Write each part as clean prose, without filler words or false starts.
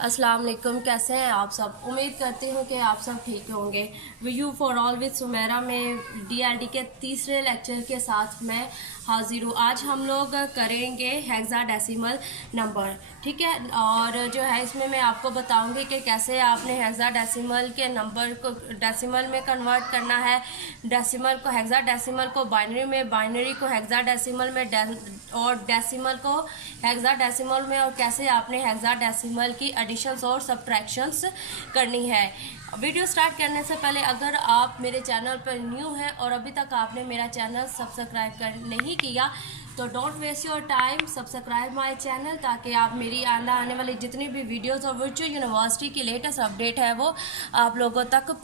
अस्सलाम वालेकुम। कैसे हैं आप सब? उम्मीद करती हूँ कि आप सब ठीक होंगे। You for all with Sumera में डीआरडी के तीसरे लेक्चर के साथ मैं हाजिर हूँ। आज हम लोग करेंगे हेक्साडेसिमल नंबर, ठीक है। और जो है इसमें मैं आपको बताऊंगी कि कैसे आपने हेक्साडेसिमल के नंबर को डेसिमल में कन्वर्ट करना है, डेसिमल को हेक्साडेसिमल को बाइनरी में, बाइनरी को हेक्साडेसिमल में और डेसिमल को हेक्साडेसिमल में, और कैसे आपने हेक्साडेसिमल की एडिशंस और सब्ट्रैक्शंस करनी है। वीडियो स्टार्ट करने से पहले अगर आप मेरे चैनल पर न्यू हैं और अभी तक आपने मेरा चैनल सब्सक्राइब नहीं किया तो don't waste your time, subscribe my channel, ताकि आप मेरी आने वाली जितनी भी वीडियोस और वर्चुअल यूनिवर्सिटी की लेटेस्ट अपडेट है वो आप लोगों तक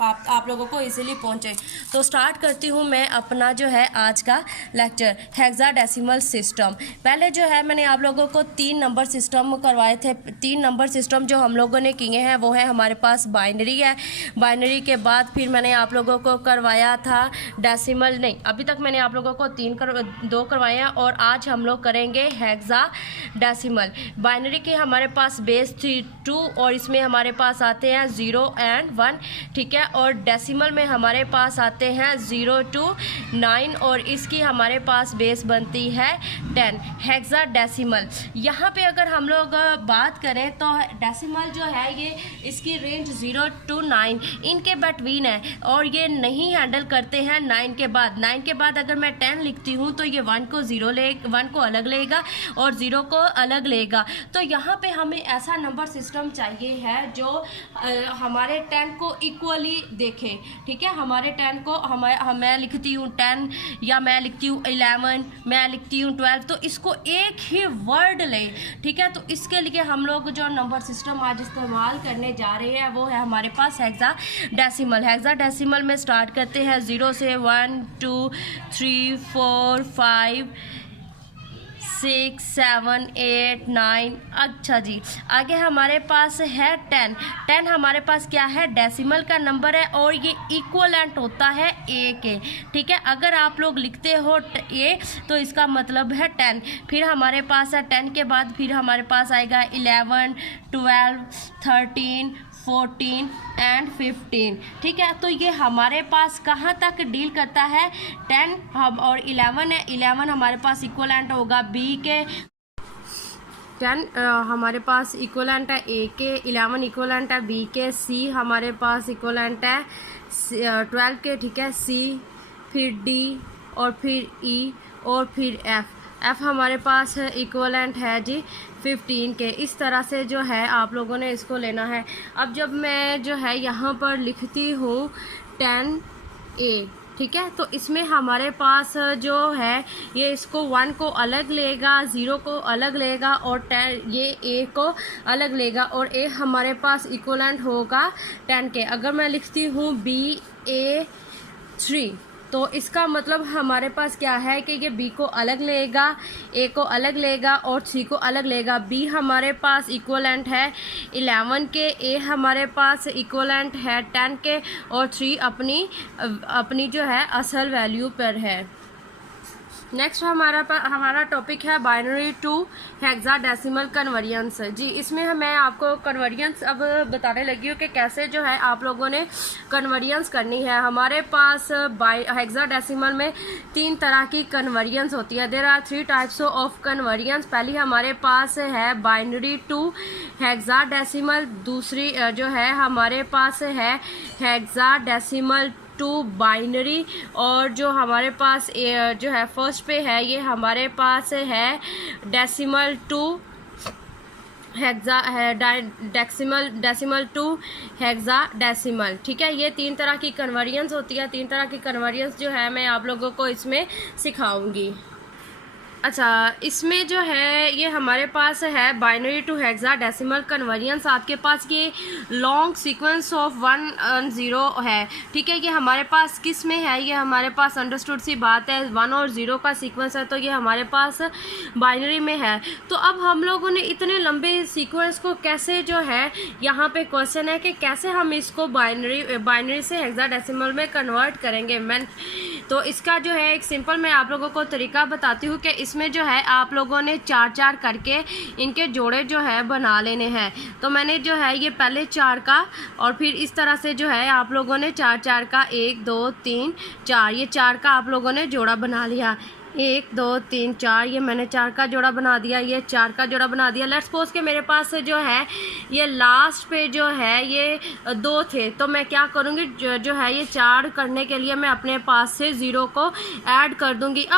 आप लोगों को इजीली पहुंचे। तो स्टार्ट करती हूं मैं अपना जो है आज का लेक्चर, हेक्साडेसिमल सिस्टम। पहले जो है मैंने आप लोगों को 3 नंबर सिस्टम करवाए थे। 3 नंबर सिस्टम जो हम लोगों ने किए हैं वो है हमारे पास बाइनरी है। बाइनरी के बाद फिर मैंने आप लोगों को करवाया था डेसिमल, नहीं अभी तक मैंने आप लोगों को 2 करवाए हैं और आज हम लोग करेंगे हेक्साडेसिमल। बाइनरी के हमारे पास बेस 2 और इसमें हमारे पास आते हैं 0 और 1, ठीक है। और डेसिमल में हमारे पास आते हैं 0 to 9 और इसकी हमारे पास बेस बनती है 10। हेक्साडेसिमल यहाँ पे अगर हम लोग बात करें तो डेसिमल जो है ये इसकी रेंज 0 to 9 इनके बिटवीन है और ये नहीं हैंडल करते हैं 9 के बाद। 9 के बाद अगर मैं 10 लिखती हूँ तो ये 1 को अलग लेगा और 0 को अलग लेगा। तो यहाँ पे हमें ऐसा नंबर सिस्टम चाहिए है जो हमारे 10 को इक्वली देखे, ठीक है। हमारे 10 को मैं लिखती हूँ 10 या मैं लिखती हूँ 11, मैं लिखती हूँ 12, तो इसको एक ही वर्ड ले, ठीक है। तो इसके लिए हम लोग जो नंबर सिस्टम आज इस्तेमाल करने जा रहे हैं वो है हमारे पास हेक्साडेसिमल। हेक्साडेसिमल में स्टार्ट करते हैं 0 से 1 2 3 4 5 6 7 8 9। अच्छा जी, आगे हमारे पास है 10। 10 हमारे पास क्या है? डेसिमल का नंबर है और ये इक्वलेंट होता है ए के, ठीक है। अगर आप लोग लिखते हो ए तो इसका मतलब है 10। फिर हमारे पास है 10 के बाद फिर हमारे पास आएगा 11 12 13 14 एंड 15, ठीक है। तो ये हमारे पास कहाँ तक डील करता है? 10 हम और 11 है। 11 हमारे पास इक्वलेंट होगा बी के, 10 हमारे पास इक्वलेंट है ए के, 11 इक्वलेंट है बी के, सी हमारे पास इक्वलेंट है 12 के, ठीक है, सी, फिर डी और फिर ई और फिर एफ हमारे पास इक्वलेंट है जी 15 के। इस तरह से जो है आप लोगों ने इसको लेना है। अब जब मैं जो है यहाँ पर लिखती हूँ 10A, ठीक है, तो इसमें हमारे पास जो है ये इसको 1 को अलग लेगा, 0 को अलग लेगा और 10 ये ए को अलग लेगा और ए हमारे पास इक्वलेंट होगा 10 के। अगर मैं लिखती हूँ BA3 तो इसका मतलब हमारे पास क्या है कि ये बी को अलग लेगा, ए को अलग लेगा और सी को अलग लेगा। बी हमारे पास इक्वलेंट है 11 के, ए हमारे पास इक्वलेंट है 10 के और 3 अपनी जो है असल वैल्यू पर है। नेक्स्ट हमारा टॉपिक है बाइनरी टू हेक्साडेसिमल कन्वर्जेंस। जी, इसमें मैं आपको कन्वर्जेंस अब बताने लगी हूँ कि कैसे जो है आप लोगों ने कन्वर्जेंस करनी है। हमारे पास हेक्साडेसिमल में 3 तरह की कन्वर्जेंस होती है। There are 3 types of convergence. पहली हमारे पास है बाइनरी टू हेक्साडेसिमल, दूसरी जो है हमारे पास है हेक्साडेसिमल टू बाइनरी, और जो हमारे पास जो है फर्स्ट पे है ये हमारे पास है decimal to decimal to hexadecimal, ठीक है। ये 3 तरह की कन्वर्जेंस होती है। 3 तरह की कन्वर्जेंस जो है मैं आप लोगों को इसमें सिखाऊंगी। अच्छा, इसमें जो है ये हमारे पास है बाइनरी टू हेक्साडेसिमल कन्वर्जेंस। आपके पास ये लॉन्ग सीक्वेंस ऑफ 1 और 0 है, ठीक है। ये हमारे पास किस में है? ये हमारे पास अंडरस्टूड सी बात है 1 और 0 का सीक्वेंस है, तो ये हमारे पास बाइनरी में है। तो अब हम लोगों ने इतने लंबे सीक्वेंस को कैसे जो है यहाँ पे क्वेश्चन है कि कैसे हम इसको बाइनरी से हेक्साडेसिमल में कन्वर्ट करेंगे। तो इसका जो है एक सिंपल मैं आप लोगों को तरीका बताती हूँ कि इसमें जो है आप लोगों ने 4-4 करके इनके जोड़े जो है बना लेने हैं। तो मैंने जो है ये पहले 4 का और फिर इस तरह से जो है आप लोगों ने 4-4 का 1 2 3 4 ये 4 का आप लोगों ने जोड़ा बना लिया। 1 2 3 4 ये मैंने 4 का जोड़ा बना दिया, ये 4 का जोड़ा बना दिया। लेट्स सपोज के मेरे पास से जो है ये लास्ट पे जो है ये 2 थे, तो मैं क्या करूँगी जो है ये 4 करने के लिए मैं अपने पास से 0 को ऐड कर दूँगी।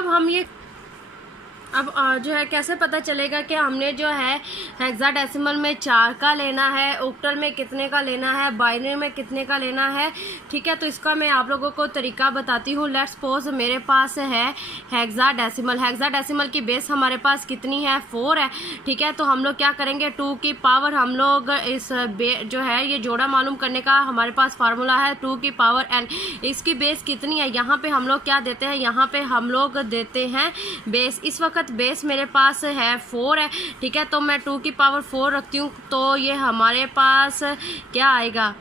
अब जो है कैसे पता चलेगा कि हमने जो है हेक्साडेसिमल में 4 का लेना है, ऑक्टल में कितने का लेना है, बाइनरी में कितने का लेना है। ठीक है, तो इसका मैं आप लोगों को तरीका बताती हूँ। लेट्स सपोज मेरे पास है हेक्साडेसिमल की बेस हमारे पास कितनी है 4 है। ठीक है, तो हम लोग क्या करेंगे 2 की पावर हम लोग इस जो है ये जोड़ा मालूम करने का हमारे पास फार्मूला है 2 की पावर n। इसकी बेस कितनी है यहाँ पे हम लोग क्या देते हैं, यहाँ पे हम लोग देते हैं बेस। इस वक्त बेस मेरे पास है 4 है। ठीक है, तो मैं 2 की पावर 4 रखती हूँ, तो ये हमारे पास क्या आएगा,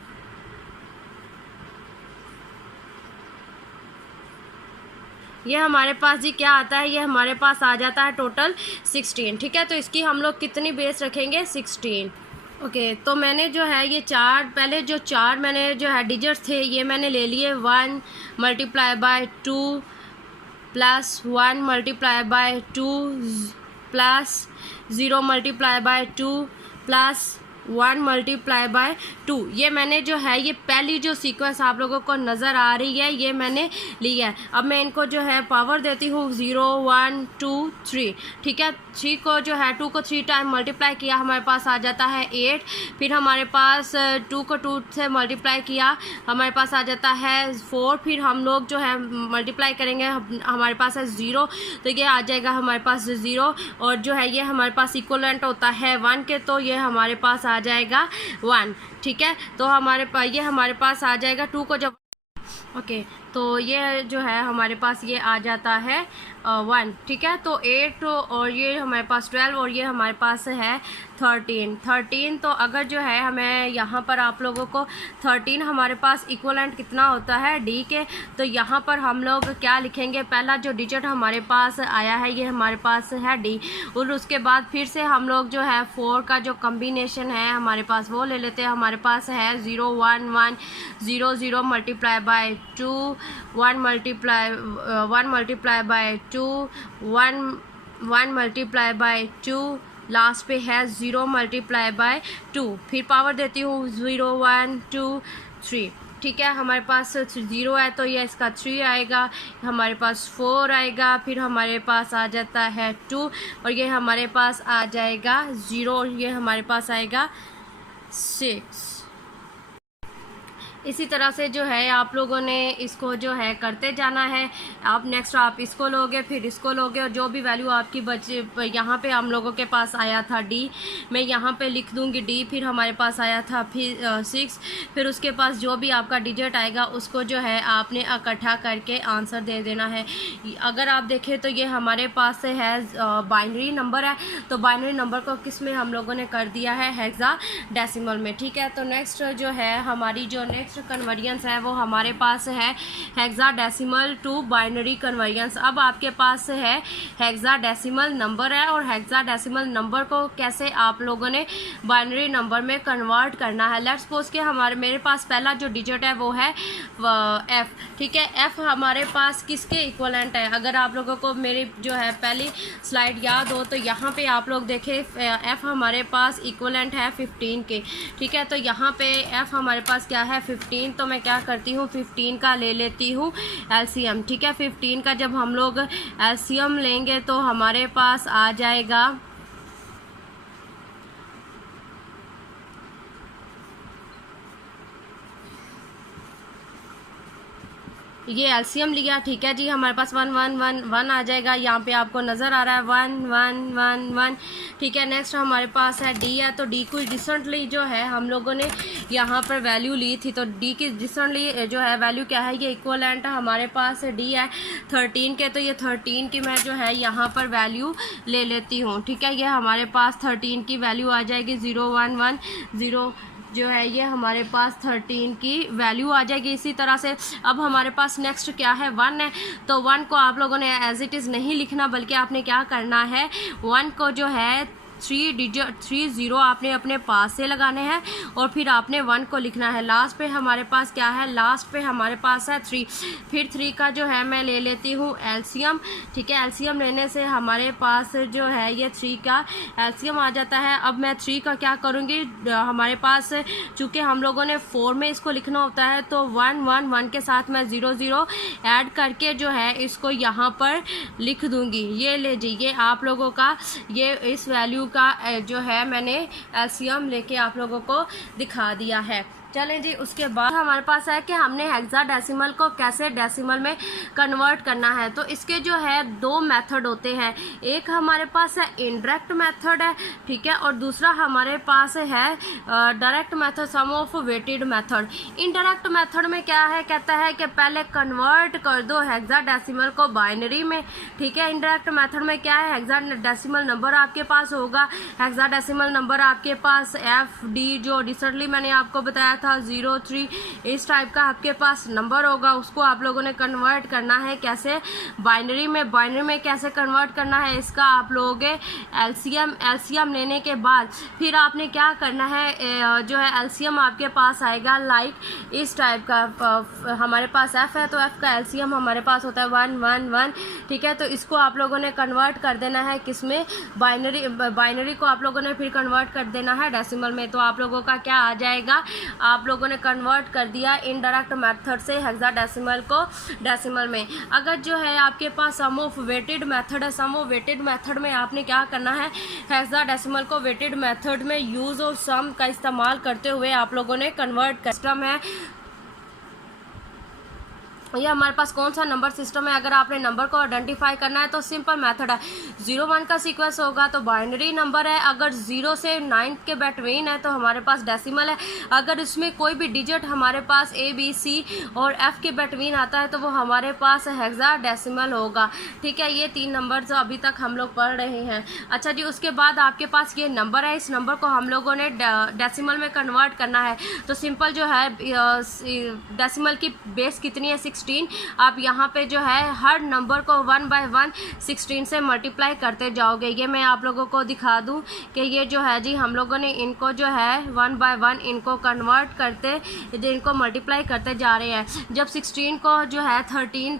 ये हमारे पास जी क्या आता है, ये हमारे पास आ जाता है टोटल 16। ठीक है, तो इसकी हम लोग कितनी बेस रखेंगे 16। ओके, तो मैंने जो है ये 4 पहले जो 4 मैंने जो है डिजिट्स थे ये मैंने ले लिए 1 multiply by 2 plus 1 multiply by 2 plus 0 multiply by 2 plus 1 multiply by 2। ये मैंने जो है ये पहली जो सीक्वेंस आप लोगों को नज़र आ रही है ये मैंने ली है। अब मैं इनको जो है पावर देती हूँ 0 1 2 3। ठीक है, 3 को जो है 2 को 3 टाइम मल्टीप्लाई किया हमारे पास आ जाता है 8। फिर हमारे पास 2 को 2 से मल्टीप्लाई किया हमारे पास आ जाता है 4। फिर हम लोग जो है मल्टीप्लाई करेंगे हमारे पास है 0, तो ये आ जाएगा हमारे पास 0। और जो है ये हमारे पास इक्वलेंट होता है 1 के, तो ये हमारे पास आ जाएगा 1। ठीक है, तो ये हमारे पास आ जाएगा 2 को जब ओके, तो ये जो है हमारे पास ये आ जाता है 1। ठीक है, तो 8 और ये हमारे पास 12 और ये हमारे पास है 13। तो अगर जो है हमें यहाँ पर आप लोगों को 13 हमारे पास इक्वलेंट कितना होता है डी के, तो यहाँ पर हम लोग क्या लिखेंगे, पहला जो डिजिट हमारे पास आया है ये हमारे पास है डी, और उसके बाद फिर से हम लोग जो है 4 का जो कम्बिनेशन है हमारे पास वो ले लेते हैं। हमारे पास है 0 1 1 0 0 multiply by 2 1 multiply by 2 1 multiply by 2, last पे है 0 मल्टीप्लाई बाय 2। फिर पावर देती हूँ 0 1 2 3। ठीक है, हमारे पास 0 है तो ये इसका 3 आएगा, हमारे पास 4 आएगा, फिर हमारे पास आ जाता है 2 और ये हमारे पास आ जाएगा 0 और ये हमारे पास आएगा 6। इसी तरह से जो है आप लोगों ने इसको जो है करते जाना है। आप नेक्स्ट आप इसको लोगे फिर इसको लोगे और जो भी वैल्यू आपकी बचे, यहाँ पे हम लोगों के पास आया था डी, मैं यहाँ पे लिख दूँगी डी। फिर हमारे पास आया था फिर 6। फिर उसके पास जो भी आपका डिजिट आएगा उसको जो है आपने इकट्ठा करके आंसर दे देना है। अगर आप देखें तो ये हमारे पास है बाइनरी नंबर है, तो बाइनरी नंबर को किस में हम लोगों ने कर दिया है हेक्साडेसिमल में। ठीक है, तो नेक्स्ट जो है हमारी जो नेक्स्ट कन्वर्जेंस है वो हमारे पास है हेक्साडेसिमल टू बाइनरी कन्वर्जेंस। अब आपके पास है हेक्साडेसिमल नंबर है और हेक्साडेसिमल नंबर को कैसे आप लोगों ने बाइनरी नंबर में कन्वर्ट करना है। लेट्स सपोज के मेरे पास पहला जो डिजिट है वो है एफ। ठीक है, एफ हमारे पास किसके इक्वलेंट है, अगर आप लोगों को मेरी जो है पहली स्लाइड याद हो तो यहाँ पे आप लोग देखें एफ हमारे पास इक्वलेंट है 15 के। ठीक है, तो यहाँ पे एफ हमारे पास क्या है 15, तो मैं क्या करती हूँ 15 का ले लेती हूँ एलसीएम। ठीक है, 15 का जब हम लोग एलसीएम लेंगे तो हमारे पास आ जाएगा ये एलसीएम लिया। ठीक है जी, हमारे पास 1 1 1 1 आ जाएगा, यहाँ पे आपको नज़र आ रहा है 1 1 1 1। ठीक है, नेक्स्ट हमारे पास है डी है, तो डी को रिसेंटली जो है हम लोगों ने यहाँ पर वैल्यू ली थी, तो डी की रिसेंटली जो है वैल्यू क्या है, ये इक्वलेंट हमारे पास डी है 13 के, तो ये 13 की मैं जो है यहाँ पर वैल्यू ले लेती हूँ। ठीक है, ये हमारे पास 13 की वैल्यू आ जाएगी 0 1 1 0। जो है ये हमारे पास 13 की वैल्यू आ जाएगी। इसी तरह से अब हमारे पास नेक्स्ट क्या है, 1 है। तो 1 को आप लोगों ने एज इट इज़ नहीं लिखना, बल्कि आपने क्या करना है, 1 को जो है 3 0 आपने अपने पास से लगाने हैं और फिर आपने 1 को लिखना है। लास्ट पे हमारे पास क्या है, लास्ट पे हमारे पास है 3। फिर 3 का जो है मैं ले लेती हूँ एलसीएम, ठीक है। एलसीएम लेने से हमारे पास जो है ये 3 का एलसीएम आ जाता है। अब मैं 3 का क्या करूँगी, हमारे पास चूँकि हम लोगों ने 4 में इसको लिखना होता है, तो 1 1 1 के साथ मैं 0 0 ऐड करके जो है इसको यहाँ पर लिख दूँगी। ये ले जाइए आप लोगों का, ये इस वैल्यू का जो है मैंने एलसीएम लेके आप लोगों को दिखा दिया है। चलें जी, उसके बाद हमारे पास है कि हमने हेक्साडेसिमल को कैसे डेसिमल में कन्वर्ट करना है। तो इसके जो है 2 मेथड होते हैं, एक हमारे पास है इनडायरेक्ट मेथड है, ठीक है, और दूसरा हमारे पास है direct method, sum of weighted method. Indirect method में क्या है, कहता है कि पहले कन्वर्ट कर दो हेक्साडेसिमल को बाइनरी में, ठीक है। इनडायरेक्ट मेथड में क्या है, हेक्साडेसिमल नंबर आपके पास होगा, हेक्साडेसिमल नंबर आपके पास FD जो रिसेंटली मैंने आपको बताया था 03, इस टाइप का आपके पास नंबर होगा। उसको आप लोगों ने कन्वर्ट करना है कैसे, बाइनरी में। बाइनरी में कैसे कन्वर्ट करना है, इसका आप लोगे एलसीएम लेने के बाद फिर आपने क्या करना है, जो है एलसीएम आपके पास आएगा लाइक इस टाइप का। हमारे पास F है तो F का एलसीएम हमारे पास होता है 1 1 1, ठीक है। तो इसको आप लोगों ने कन्वर्ट कर देना है किसमें, बाइनरी को आप लोगों ने फिर कन्वर्ट कर देना है डेसिमल में। तो आप लोगों का क्या आ जाएगा, आप लोगों ने कन्वर्ट कर दिया इनडायरेक्ट मेथड से हेक्साडेसिमल को डेसिमल में। अगर जो है आपके पास सम ऑफ वेटेड मेथड है, सम ऑफ वेटेड मेथड में आपने क्या करना है, हेक्साडेसिमल को वेटेड मेथड में यूज और सम का इस्तेमाल करते हुए आप लोगों ने कन्वर्ट सिस्टम है। ये हमारे पास कौन सा नंबर सिस्टम है, अगर आपने नंबर को आइडेंटिफाई करना है तो सिंपल मेथड है, 0 1 का सीक्वेंस होगा तो बाइनरी नंबर है, अगर 0 से 9 के बिटवीन है तो हमारे पास डेसिमल है, अगर इसमें कोई भी डिजिट हमारे पास A B C और F के बिटवीन आता है तो वो हमारे पास हेक्साडेसिमल होगा, ठीक है। ये 3 नंबर जो अभी तक हम लोग पढ़ रहे हैं। अच्छा जी, उसके बाद आपके पास ये नंबर है, इस नंबर को हम लोगों ने डेसिमल में कन्वर्ट करना है। तो सिंपल जो है डेसिमल की बेस कितनी है, 16। आप यहाँ पे जो है हर नंबर को 1 बाय 1 16 से मल्टीप्लाई करते जाओगे। ये मैं आप लोगों को दिखा दूँ कि ये जो है जी हम लोगों ने इनको जो है 1 बाय 1 इनको कन्वर्ट करते, इनको मल्टीप्लाई करते जा रहे हैं। जब 16 को जो है 3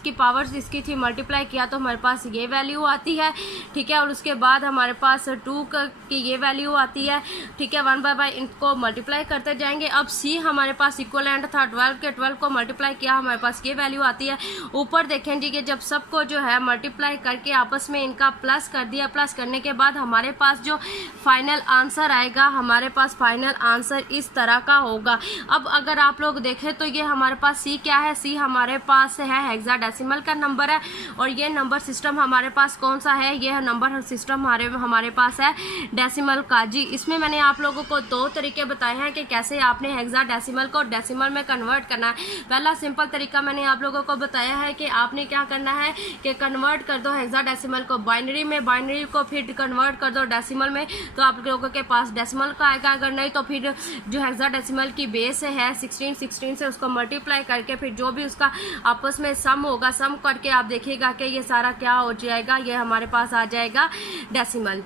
की पावर इसकी थी मल्टीप्लाई किया तो हमारे पास ये वैल्यू आती है, ठीक है। और उसके बाद हमारे पास 2 की ये वैल्यू आती है, ठीक है। 1 बाय 1 इनको मल्टीप्लाई करते जाएंगे। अब C हमारे पास इक्वलेंट था 12 के, 12 को मल्टीप्लाई किया हमारे पास ये वैल्यू आती है। ऊपर देखें जी कि जब सबको जो है मल्टीप्लाई करके आपस में इनका प्लस कर दिया, प्लस करने के बाद हमारे पास जो फाइनल आंसर आएगा, हमारे पास फाइनल आंसर इस तरह का होगा। अब अगर आप लोग देखें तो ये हमारे पास C क्या है, C हमारे पास है हेक्साडेसिमल का नंबर है, और ये नंबर सिस्टम हमारे पास कौन सा है, ये नंबर सिस्टम हमारे पास है डेसिमल का। जी, इसमें मैंने आप लोगों को 2 तरीके बताए हैं कि कैसे आपने हेक्साडेसिमल को डेसिमल में कन्वर्ट करना है। पहला सिंपल तरीका मैंने आप लोगों को बताया है कि आपने क्या करना है कि कन्वर्ट कर दो हेक्साडेसिमल को बाइनरी में, बाइनरी को फिर कन्वर्ट कर दो डेसिमल में, तो आप लोगों के पास डेसिमल का आएगा। अगर नहीं तो फिर जो हेक्साडेसिमल की बेस है 16 से उसको मल्टीप्लाई करके फिर जो भी उसका आपस में सम होगा, सम करके आप देखिएगा कि ये सारा क्या हो जाएगा, ये हमारे पास आ जाएगा डेसिमल।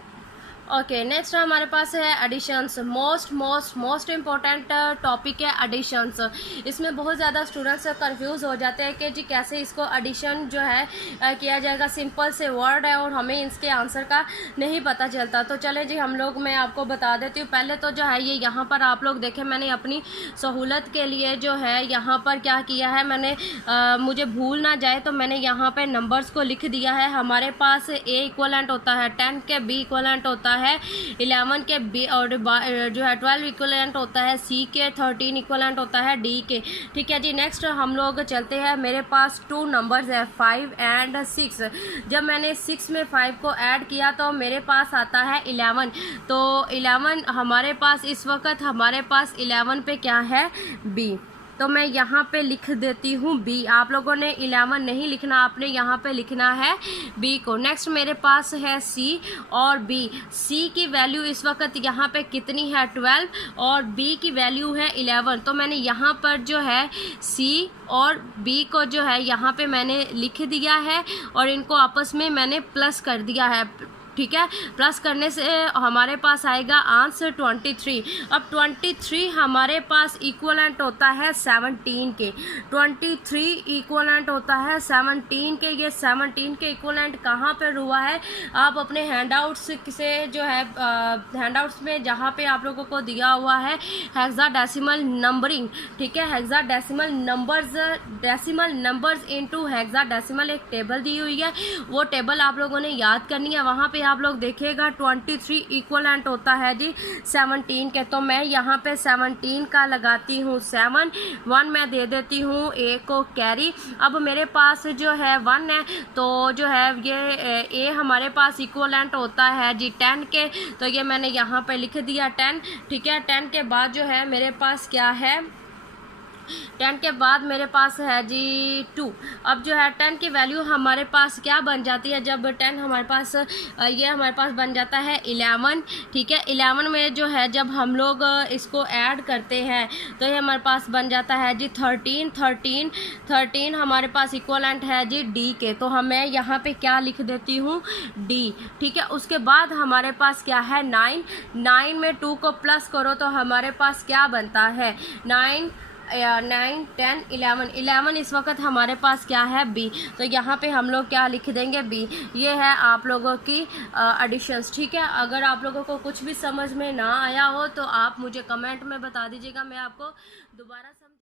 ओके, नेक्स्ट हमारे पास है एडिशंस। मोस्ट इम्पोर्टेंट टॉपिक है एडिशंस। इसमें बहुत ज़्यादा स्टूडेंट्स कंफ्यूज हो जाते हैं कि जी कैसे इसको एडिशन जो है किया जाएगा। सिंपल से वर्ड है और हमें इसके आंसर का नहीं पता चलता। तो चले जी मैं आपको बता देती हूँ। पहले तो जो है ये यहाँ पर आप लोग देखें, मैंने अपनी सहूलत के लिए जो है यहाँ पर क्या किया है, मैंने मुझे भूल ना जाए तो मैंने यहाँ पर नंबर्स को लिख दिया है। हमारे पास A इक्वलेंट होता है 10 के, B इक्वलेंट होता है 11 के, B और जो है 12 इक्वलेंट होता है C के, 13 इक्वलेंट होता है D के, ठीक है जी। नेक्स्ट हम लोग चलते हैं, मेरे पास 2 नंबर्स है 5 एंड 6। जब मैंने 6 में 5 को ऐड किया तो मेरे पास आता है 11। तो 11 हमारे पास इस वक्त हमारे पास 11 पे क्या है B, तो मैं यहाँ पे लिख देती हूँ बी। आप लोगों ने 11 नहीं लिखना, आपने यहाँ पे लिखना है बी को। नेक्स्ट मेरे पास है सी और बी। सी की वैल्यू इस वक्त यहाँ पे कितनी है 12 और बी की वैल्यू है 11। तो मैंने यहाँ पर जो है सी और बी को जो है यहाँ पे मैंने लिख दिया है और इनको आपस में मैंने प्लस कर दिया है। ठीक है, प्लस करने से हमारे पास आएगा आंसर 23। अब 23 हमारे पास इक्वलेंट होता है 17 के। 23 इक्वलेंट होता है 17 के। ये 17 के इक्वलेंट कहाँ पर हुआ है? आप अपने हैंडआउट्स से जो है हैंडआउट्स में जहाँ पे आप लोगों को दिया हुआ है हेक्साडेसिमल नंबरिंग, ठीक है, हेक्साडेसिमल नंबर्स इनटू हेक्साडेसिमल एक टेबल दी हुई है, वो टेबल आप लोगों ने याद करनी है। वहाँ पे आप लोग देखिएगा 23 इक्वलेंट होता है जी 17 के। तो मैं यहाँ पे 17 का लगाती हूँ 7, 1 मैं दे देती हूँ ए को कैरी। अब मेरे पास जो है 1 है, तो जो है ये ए हमारे पास इक्वलेंट होता है जी 10 के। तो ये मैंने यहाँ पे लिख दिया 10। ठीक है, 10 के बाद जो है मेरे पास क्या है, 10 के बाद मेरे पास है जी 2। अब जो है 10 की वैल्यू हमारे पास क्या बन जाती है, जब 10 हमारे पास ये हमारे पास बन जाता है 11। ठीक है, 11 में जो है जब हम लोग इसको ऐड करते हैं तो ये हमारे पास बन जाता है जी 13 हमारे पास इक्वलेंट है जी डी के। तो मैं यहाँ पे क्या लिख देती हूँ डी। ठीक है, उसके बाद हमारे पास क्या है 9 में 2 को प्लस करो तो हमारे पास क्या बनता है 9, 10, 11 इस वक्त हमारे पास क्या है बी। तो यहाँ पे हम लोग क्या लिख देंगे बी। ये है आप लोगों की एडिशंस। ठीक है, अगर आप लोगों को कुछ भी समझ में ना आया हो तो आप मुझे कमेंट में बता दीजिएगा, मैं आपको दोबारा